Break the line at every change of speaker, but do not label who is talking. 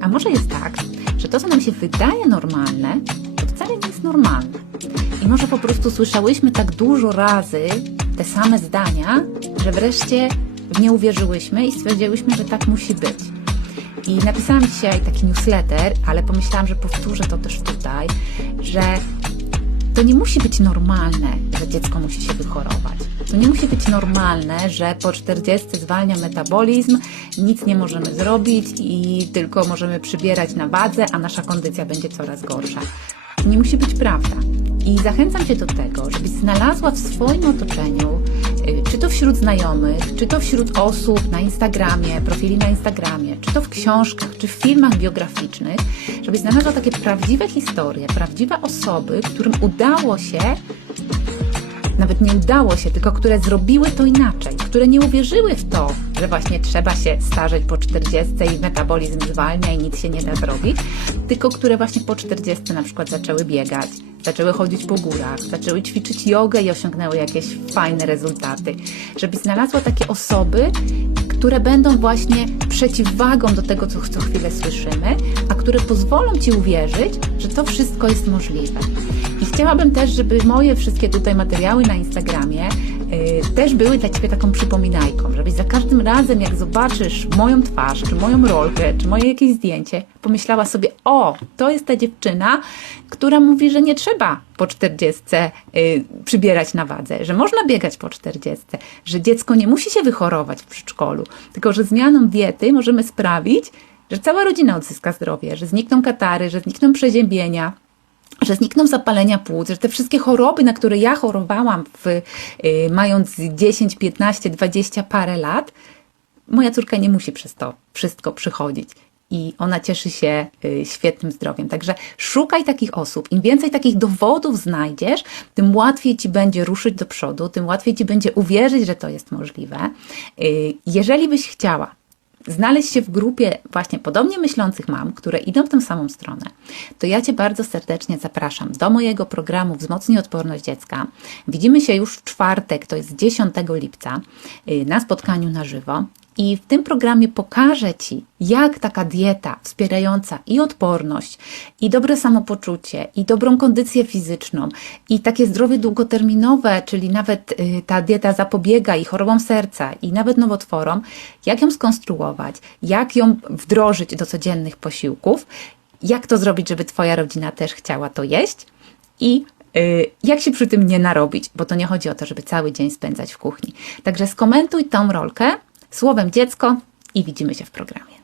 A może jest tak, że to, co nam się wydaje normalne, to wcale nie jest normalne. I może po prostu słyszałyśmy tak dużo razy te same zdania, że wreszcie w nie uwierzyłyśmy i stwierdziłyśmy, że tak musi być. I napisałam dzisiaj taki newsletter, ale pomyślałam, że powtórzę to też tutaj, że to nie musi być normalne, że dziecko musi się wychorować. To nie musi być normalne, że po 40 zwalnia metabolizm, nic nie możemy zrobić i tylko możemy przybierać na wadze, a nasza kondycja będzie coraz gorsza. To nie musi być prawda. I zachęcam Cię do tego, żebyś znalazła w swoim otoczeniu, wśród znajomych, czy to wśród osób na Instagramie, profili na Instagramie, czy to w książkach, czy w filmach biograficznych, żebyś znalazła takie prawdziwe historie, prawdziwe osoby, którym udało się nawet nie udało się, tylko które zrobiły to inaczej, które nie uwierzyły w to, że właśnie trzeba się starzeć po 40 i metabolizm zwalnia i nic się nie da zrobić, tylko które właśnie po 40 na przykład zaczęły biegać, zaczęły chodzić po górach, zaczęły ćwiczyć jogę i osiągnęły jakieś fajne rezultaty. Żebyś znalazła takie osoby, które będą właśnie przeciwwagą do tego, co co chwilę słyszymy, a które pozwolą Ci uwierzyć, że to wszystko jest możliwe. I chciałabym też, żeby moje wszystkie tutaj materiały na Instagramie też były dla Ciebie taką przypominajką, żebyś za każdym razem, jak zobaczysz moją twarz, czy moją rolkę, czy moje jakieś zdjęcie, pomyślała sobie, o, to jest ta dziewczyna, która mówi, że nie trzeba po 40 y, przybierać na wadze, że można biegać po 40, że dziecko nie musi się wychorować w przedszkolu, tylko że zmianą diety możemy sprawić, że cała rodzina odzyska zdrowie, że znikną katary, że znikną przeziębienia, że znikną zapalenia płuc, że te wszystkie choroby, na które ja chorowałam w, y, mając 10, 15, 20 parę lat, moja córka nie musi przez to wszystko przychodzić. I ona cieszy się y, świetnym zdrowiem. Także szukaj takich osób. Im więcej takich dowodów znajdziesz, tym łatwiej ci będzie ruszyć do przodu, tym łatwiej ci będzie uwierzyć, że to jest możliwe. Y, jeżeli byś chciała znaleźć się w grupie właśnie podobnie myślących mam, które idą w tę samą stronę, to ja Cię bardzo serdecznie zapraszam do mojego programu Wzmocnij Odporność Dziecka. Widzimy się już w czwartek, to jest 10 lipca, y, na spotkaniu na żywo. I w tym programie pokażę Ci, jak taka dieta wspierająca i odporność, i dobre samopoczucie, i dobrą kondycję fizyczną, i takie zdrowie długoterminowe, czyli nawet y, ta dieta zapobiega i chorobom serca, i nawet nowotworom, jak ją skonstruować, jak ją wdrożyć do codziennych posiłków, jak to zrobić, żeby Twoja rodzina też chciała to jeść i y, jak się przy tym nie narobić, bo to nie chodzi o to, żeby cały dzień spędzać w kuchni. Także skomentuj tą rolkę słowem dziecko i widzimy się w programie.